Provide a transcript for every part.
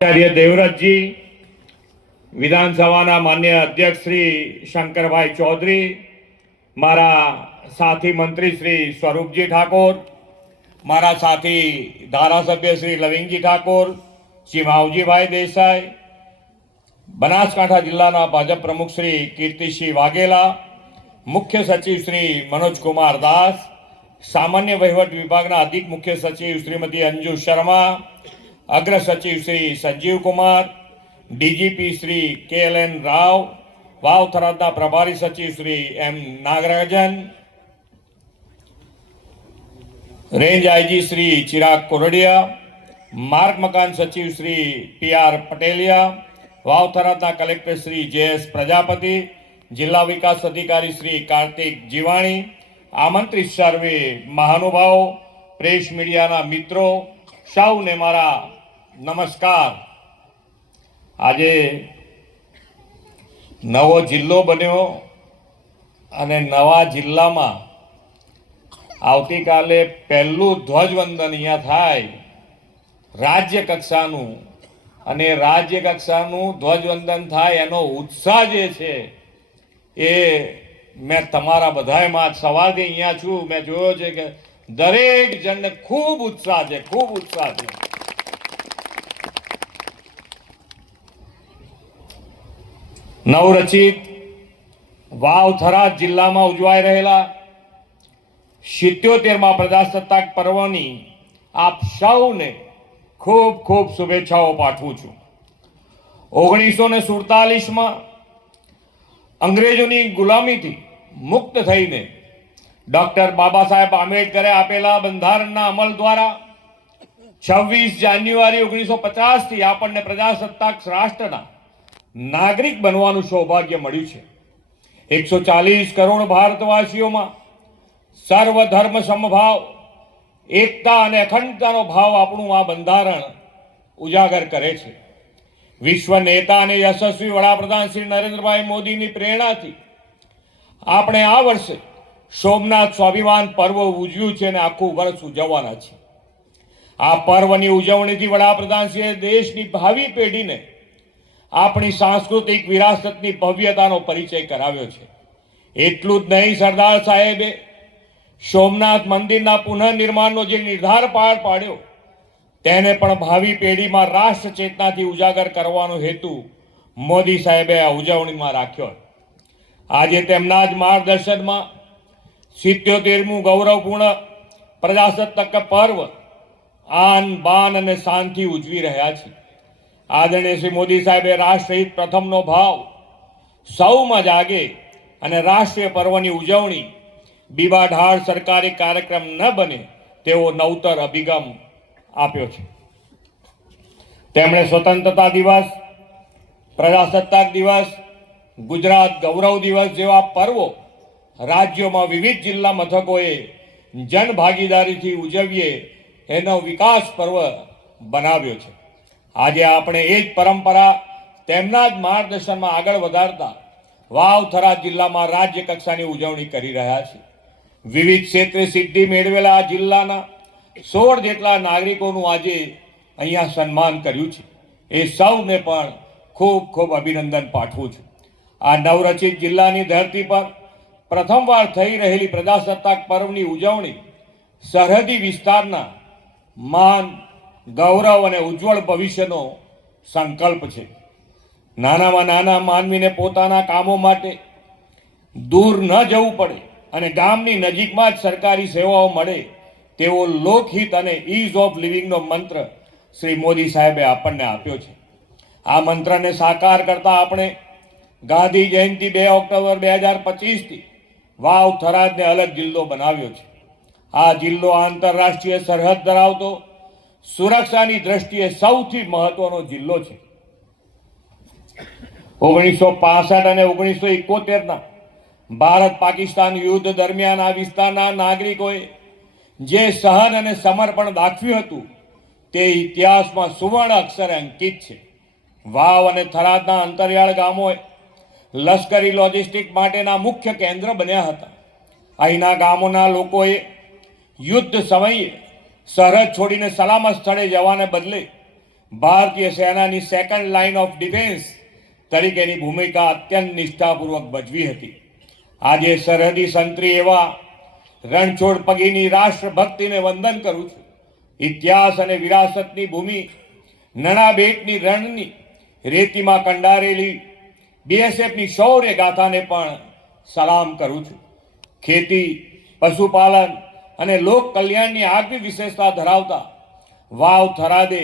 આચાર્ય દેવવ્રતજી, વિધાનસભાના માન્ય અધ્યક્ષ શ્રી શંકરભાઈ ચૌધરી, મારા સાથી મંત્રી શ્રી સ્વરૂપજી ઠાકોર, મારા સાથી ધારાસભ્ય શ્રી લવિંગજી ઠાકોર, શ્રી માવજીભાઈ દેસાઈ, બનાસકાંઠા જિલ્લાના ભાજપ પ્રમુખ શ્રી કીર્તિસિંહ વાઘેલા, મુખ્ય સચિવ શ્રી મનોજકુમાર દાસ, સામાન્ય વહીવટ વિભાગના અધિક મુખ્ય સચિવ શ્રીમતી અંજુ શર્મા, અગ્ર સચિવ શ્રી સંજીવ કુમાર, ડીજીપી શ્રી KLN રાવ, વાવ થરાદના પ્રભારી સચિવ Shri M Nagarajan, range IG Shri Chirag Kordia, માર્ગ મકાન સચિવ શ્રી PR પટેલિયા, વાવ થરાદના કલેક્ટર શ્રી JS પ્રજાપતિ, જિલ્લા વિકાસ અધિકારી શ્રી કાર્તિક જીવાણી, આમંત્રિત સર્વે મહાનુભાવો, પ્રેસ મીડિયાના મિત્રો, સૌને મારા નમસ્કાર। આજે નવો જિલ્લો બન્યો અને નવા જિલ્લામાં આવતીકાલે પહેલું ધ્વજવંદન અહીંયા થાય રાજ્ય કક્ષાનું, અને રાજ્ય કક્ષાનું ધ્વજવંદન થાય એનો ઉત્સાહ જે છે એ મેં તમારા બધામાં સવારથી અહીંયા છું, મેં જોયો છે કે દરેક જણને ખૂબ ઉત્સાહ છે, ખૂબ ઉત્સાહ છે। નવરચિત વાવ થરાદ જિલ્લામાં ઉજવાઈ રહેલા 77મા પ્રજાસત્તાક પર્વની આપ સૌને ખૂબ ખૂબ શુભેચ્છાઓ પાઠવું છું। 1947માં અંગ્રેજોની ગુલામીથી મુક્ત થઈને ડોક્ટર બાબા સાહેબ આંબેડકરે આપેલા બંધારણના અમલ દ્વારા 26 જાન્યુઆરી 1950થી આપણને પ્રજાસત્તાક રાષ્ટ્રના નાગરિક બનવાનું સૌભાગ્ય મળ્યું છે। 140 કરોડ ભારતવાસીઓમાં સર્વધર્મ સમભાવ, એકતા અને અખંડતાનો ભાવ આપણું આ બંધારણ ઉજાગર કરે છે। વિશ્વ નેતા અને યશસ્વી વડાપ્રધાન શ્રી નરેન્દ્રભાઈ મોદીની પ્રેરણાથી આપણે આ વર્ષે સોમનાથ સ્વાભિમાન પર્વ ઉજવ્યું છે અને આખું વર્ષ ઉજવવાના છે। આ પર્વની ઉજવણીથી વડાપ્રધાનશ્રીએ દેશની ભાવિ પેઢીને આપણી સાંસ્કૃતિક વિરાસતની ભવ્યતાનો પરિચય કરાવ્યો છે। એટલું જ નહીં, સરદાર સાહેબે સોમનાથ મંદિરના પુનઃનિર્માણનો જે નિર્ધાર પાર પાડ્યો તેને પણ ભાવિ પેઢીમાં રાષ્ટ્ર ચેતનાથી ઉજાગર કરવાનો હેતુ મોદી સાહેબે આ ઉજવણીમાં રાખ્યો। આજે તેમના જ માર્ગદર્શનમાં 77મું ગૌરવપૂર્ણ પ્રજાસત્તાક પર્વ આન બાન અને શાનથી ઉજવી રહ્યા છીએ। આદરણીય શ્રી મોદી સાહેબે રાષ્ટ્રહિત પ્રથમનો ભાવ સૌમાં જાગે અને રાષ્ટ્રીય પર્વની ઉજવણી બીબાઢાળ સરકારી કાર્યક્રમ ન બને તેવો નવતર અભિગમ આપ્યો છે। તેમણે સ્વતંત્રતા દિવસ, પ્રજાસત્તાક દિવસ, ગુજરાત ગૌરવ દિવસ જેવા પર્વો રાજ્યોમાં વિવિધ જિલ્લા મથકોએ જનભાગીદારીથી ઉજવીએ એનો વિકાસ પર્વ બનાવ્યો છે। આજે આપણે એ જ પરંપરા તેમના જ માર્ગદર્શનમાં આગળ વધારતા વાવ થરાદ જિલ્લામાં રાજ્ય કક્ષાની ઉજવણી કરી રહ્યા છીએ। વિવિધ ક્ષેત્રે સિદ્ધિ મેળવેલા આ જિલ્લાના 16 જેટલા નાગરિકોનું આજે અહીંયા સન્માન કર્યું છે। એ સૌને પણ ખૂબ ખૂબ અભિનંદન પાઠવું છું। આ નવરચિત જિલ્લાની ધરતી પર પ્રથમવાર થઈ રહેલી પ્રજાસત્તાક પર્વની ઉજવણી સરહદી વિસ્તારના માન, ગૌરવ અને ઉજ્જવળ ભવિષ્યનો સંકલ્પ છે। નાનામાં નાના માનવીને પોતાના કામો માટે દૂર ન જવું પડે અને ગામની નજીકમાં જ સરકારી સેવાઓ મળે તેવો લોકહિત અને ઇઝ ઓફ લિવિંગનો મંત્ર શ્રી મોદી સાહેબે આપણને આપ્યો છે। આ મંત્રને સાકાર કરતા આપણે ગાંધી જયંતિ 2 ઓક્ટોબર 2025થી વાવ થરાદને અલગ જિલ્લો બનાવ્યો છે। આ જિલ્લો આંતરરાષ્ટ્રીય સરહદ ધરાવતો સુરક્ષાની દ્રષ્ટિએ સૌથી મહત્વનો જિલ્લો છે। 1965 અને 1971ના ભારત પાકિસ્તાન યુદ્ધ દરમિયાન આ વિસ્તારના નાગરિકોએ જે સહન અને સમર્પણ દાખવ્યું હતું તે ઇતિહાસમાં સુવર્ણ અક્ષરે અંકિત છે। વાવ અને થરાદના અંતરિયાળ ગામોએ લશ્કરી લોજિસ્ટિક માટેના મુખ્ય કેન્દ્ર બન્યા હતા। અહીંના ગામોના લોકોએ યુદ્ધ સમયે સરહદ છોડીને સલામત સ્થળે જવાને બદલે ભારતીય સેનાની સેકન્ડ લાઇન ઓફ ડિફેન્સ તરીકેની ભૂમિકા અત્યંત નિષ્ઠાપૂર્વક ભજવી હતી. આજે સરહદી સંત્રી એવા રણછોડ પગીની રાષ્ટ્રભક્તિને વંદન કરું છું. ઇતિહાસ અને વિરાસતની ભૂમિ નણાબેટની રણની રેતીમાં કંડારેલી બીએસએફની શૌર્ય ગાથાને પણ સલામ કરું છું. ખેતી, પશુપાલન અને લોક કલ્યાણની આગવી વિશેષતા ધરાવતા વાવ થરાદે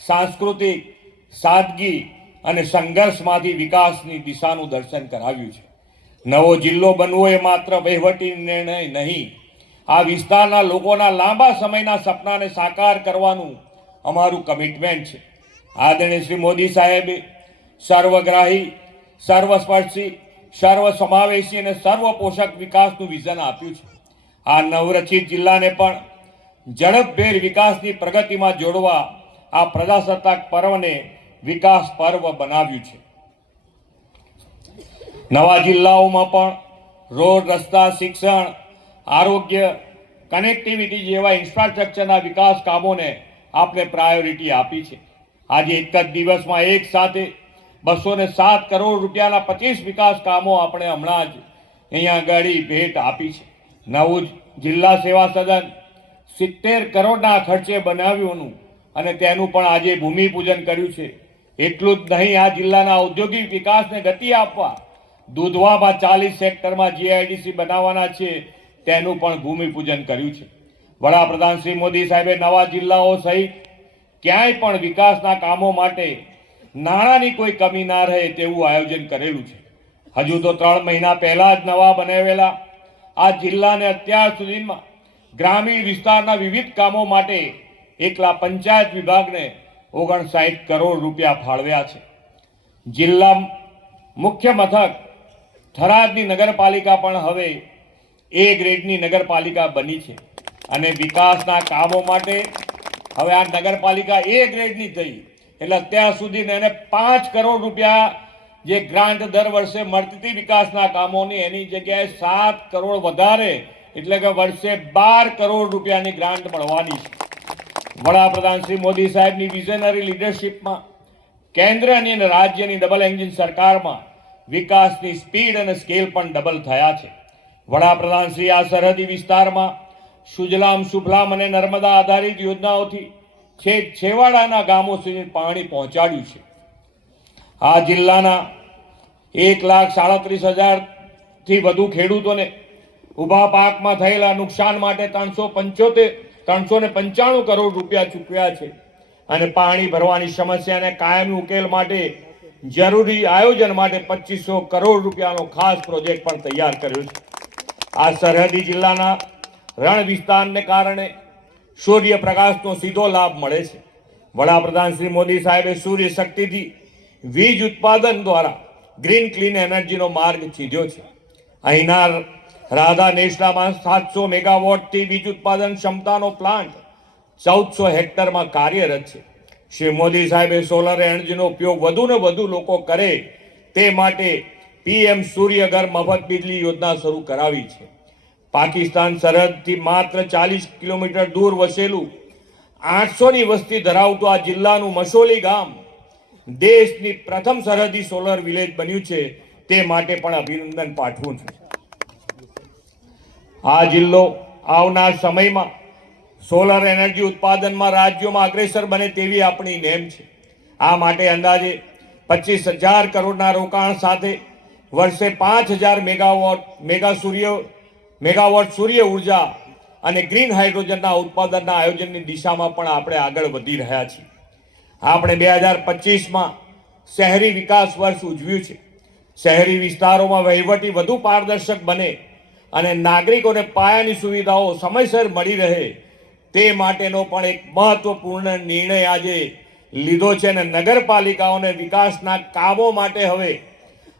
સાંસ્કૃતિક સાદગી અને સંઘર્ષમાંથી વિકાસની દિશાનું દર્શન કરાવ્યું છે. નવો જિલ્લો બનવો એ માત્ર વહીવટી નિર્ણય નહીં, આ વિસ્તારના લોકોના લાંબા સમયના સપનાને સાકાર કરવાનું અમારું કમિટમેન્ટ છે. આદરણીય શ્રી મોદી સાહેબે સર્વગ્રાહી, સર્વસ્પર્શી, સર્વ સમાવેશી અને સર્વપોષક વિકાસનું વિઝન આપ્યું છે. આ નવરચિત જિલ્લાને પણ ઝડપભેર વિકાસની પ્રગતિમાં જોડવા આ પ્રજાસત્તાક પર્વને વિકાસ પર્વ બનાવ્યું છે. નવા જિલ્લાઓમાં પણ રોડ, રસ્તા, શિક્ષણ, આરોગ્ય, કનેક્ટિવિટી જેવા ઇન્ફ્રાસ્ટ્રક્ચરના વિકાસ કામોને આપણે પ્રાયોરિટી આપી છે. આજે એક જ દિવસમાં એક સાથે 207 કરોડ રૂપિયાના 25 વિકાસ કામો આપણે હમણાં જ અહીંયા આગળ ભેટ આપી છે. નવું જિલ્લા સેવા સદન 70 કરોડના ખર્ચે બનાવ્યું અને તેનું પણ આજે ભૂમિપૂજન કર્યું છે. એટલું જ નહીં, આ જિલ્લાના ઔદ્યોગિક વિકાસને ગતિ આપવા દુધવામાં 40 હેક્ટરમાં જીઆઈડીસી બનાવવાના છે, તેનું પણ ભૂમિપૂજન કર્યું છે. વડાપ્રધાન શ્રી મોદી સાહેબે નવા જિલ્લાઓ સહિત ક્યાંય પણ વિકાસના કામો માટે નાણાંની કોઈ કમી ના રહે તેવું આયોજન કરેલું છે. હજુ તો 3 મહિના પહેલા જ નવા બનાવેલા આ જિલ્લાને અત્યાર સુધીમાં ગ્રામીણ વિસ્તારના વિવિધ કામો માટે એકલા પંચાયત વિભાગને 59 કરોડ રૂપિયા ફાળવ્યા છે. જિલ્લા મુખ્ય મથક થરાદની નગરપાલિકા પણ હવે એ ગ્રેડની નગરપાલિકા બની છે અને વિકાસના કામો માટે હવે આ નગરપાલિકા એ ગ્રેડની થઈ. એટલે અત્યાર સુધી એને 5 કરોડ રૂપિયા જે ગ્રાન્ટ દર વર્ષે મળતી હતી વિકાસના કામોની, એની જગ્યાએ 7 કરોડ વધારે, એટલે કે વર્ષે 12 કરોડ રૂપિયાની ગ્રાન્ટ મળવાની છે. વડાપ્રધાન શ્રી મોદી સાહેબની વિઝનરી લીડરશિપમાં કેન્દ્ર અને રાજ્યની ડબલ એન્જિન સરકારમાં વિકાસની સ્પીડ અને સ્કેલ પણ ડબલ થયા છે. વડાપ્રધાન શ્રી આ સરહદી વિસ્તારમાં સુજલામ સુફલામ અને નર્મદા આધારિત યોજનાઓથી છેક છેવાડાના ગામો સુધી પાણી પહોંચાડ્યું છે. આ જિલ્લાના 1,37,000 થી વધુ ખેડૂતોને ઊભા પાકમાં થયેલા નુકસાન માટે 395 કરોડ રૂપિયા ચૂકવ્યા છે અને પાણી ભરવાની સમસ્યાને કાયમી ઉકેલ માટે જરૂરી આયોજન માટે 2500 કરોડ રૂપિયાનો ખાસ પ્રોજેક્ટ પણ તૈયાર કર્યો છે. આ સરહદી જિલ્લાના રણ વિસ્તારને કારણે સૂર્યપ્રકાશનો સીધો લાભ મળે છે. વડાપ્રધાન શ્રી મોદી સાહેબે સૂર્ય શક્તિથી વીજ ઉત્પાદન દ્વારા ગ્રીન ક્લીન એનર્જીનો માર્ગ ચીધ્યો છે. અહીંના રાધા નેસડામાં 700 મેગાવોટથી વીજ ઉત્પાદન ક્ષમતાનો પ્લાન્ટ 1400 હેક્ટરમાં કાર્યરત છે. શ્રી મોદી સાહેબે સોલર એનર્જીનો ઉપયોગ વધુને વધુ લોકો કરે તે માટે પીએમ સૂર્યઘર મફત વીજળી યોજના શરૂ કરાવી છે. પાકિસ્તાન સરહદથી માત્ર 40 કિલોમીટર દૂર વસેલું 800ની વસ્તી ધરાવતું આ જિલ્લાનું મસોલી ગામ દેશની પ્રથમ સરહદી સોલર વિલેજ બન્યું છે, તે માટે પણ અભિનંદન પાઠવું છું. આ જિલ્લો આવનાર સમયમાં સોલર એનર્જી ઉત્પાદનમાં રાજ્યોમાં અગ્રેસર બને તેવી આપણી નેમ છે. આ માટે અંદાજે 25,000 કરોડના રોકાણ સાથે વર્ષે 5,000 મેગાવોટ સૂર્ય ઉર્જા અને ગ્રીન હાઇડ્રોજનના ઉત્પાદનના આયોજનની દિશામાં પણ આપણે આગળ વધી રહ્યા છીએ. આપણે 2025માં શહેરી વિકાસ વર્ષ ઉજવ્યું છે. શહેરી વિસ્તારોમાં વહીવટી વધુ પારદર્શક બને અને નાગરિકોને પાયાની સુવિધાઓ સમયસર મળી રહે તે માટેનો પણ એક મહત્વપૂર્ણ નિર્ણય આજે લીધો છે અને નગરપાલિકાઓને વિકાસના કામો માટે હવે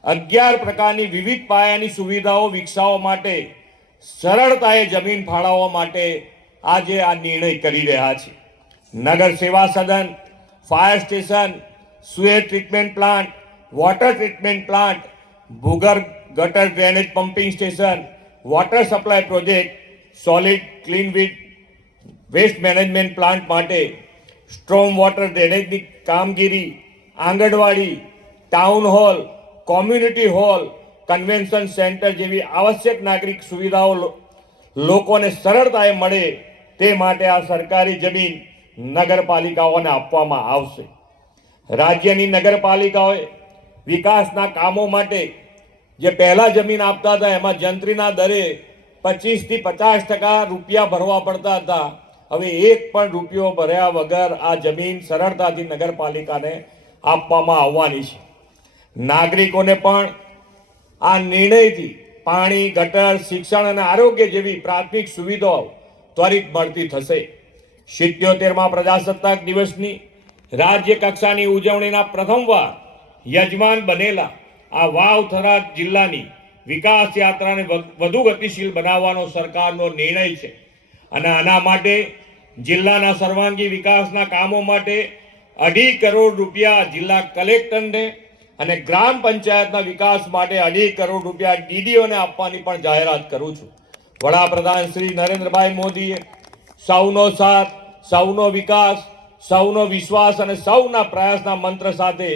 11 પ્રકારની વિવિધ પાયાની સુવિધાઓ વિકસાવવા માટે સરળતાએ જમીન ફાળવવા માટે આજે આ નિર્ણય કરી રહ્યા છે. નગર સેવા સદન, fire station, sewage treatment plant, water treatment plant, ભૂગર્ભ ગટર drainage pumping station, water supply project, solid clean waste management plant માટે સ્ટ્રોમ વોટર ડ્રેનેજની કામગીરી, anganwadi, town hall, community hall, convention centre જેવી આવશ્યક નાગરિક સુવિધાઓ લોકોને સરળતાએ મળે તે માટે આ સરકારી જમીન નગરપાલિકાઓને આપવામાં આવશે. રાજ્યની નગરપાલિકાઓએ વિકાસના કામો માટે જે પહેલા જમીન આપતા હતા એમાં જંત્રીના દરે 25 થી 50% રૂપિયા ભરવા પડતા હતા. હવે એક પણ રૂપિયો ભર્યા વગર આ જમીન સરળતાથી નગરપાલિકાને આપવામાં આવવાની છે. નાગરિકોને પણ આ નિર્ણયથી પાણી, ગટર, શિક્ષણ અને આરોગ્ય જેવી પ્રાથમિક સુવિધાઓ ત્વરિત મળતી થશે. 77મા પ્રજાસત્તાક દિવસની રાજ્ય કક્ષાની ઉજવણીના પ્રથમવાર યજમાન બનેલા આ વાવ થરાદ જિલ્લાની વિકાસ યાત્રાને વધુ ગતિશીલ બનાવવાનો સરકારનો નિર્ણય છે અને આના માટે જિલ્લાના સર્વાંગી વિકાસના કામો માટે 2.5 કરોડ રૂપિયા જિલ્લા કલેક્ટરને અને ગ્રામ પંચાયતના વિકાસ માટે 2.5 કરોડ રૂપિયા ડીડીઓને આપવાની પણ જાહેરાત કરું છું. વડાપ્રધાન શ્રી નરેન્દ્રભાઈ મોદીએ સૌનો સાથ, સૌનો વિકાસ, સૌનો વિશ્વાસ અને સૌના પ્રયાસના મંત્ર સાથે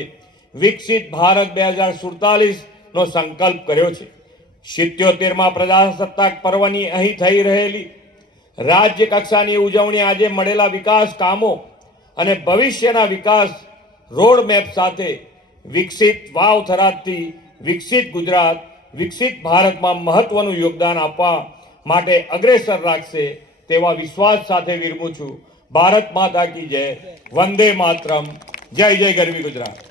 વિકસિત ભારત 2047નો સંકલ્પ કર્યો છે. 77મા પ્રજાસત્તાક પર્વની અહીં થઈ રહેલી રાજ્ય કક્ષાની ઉજવણી આજે મળેલા વિકાસ કામો અને ભવિષ્યના વિકાસ રોડ મેપ સાથે વિકસિત વાવ થરાદથી વિકસિત ગુજરાત, વિકસિત ભારતમાં મહત્વનું યોગદાન આપવા માટે અગ્રેસર રાખશે તેવા વિશ્વાસ સાથે વિરમું છું. ભારત માતા કી જય. વંદે માતરમ. જય જય ગરવી ગુજરાત.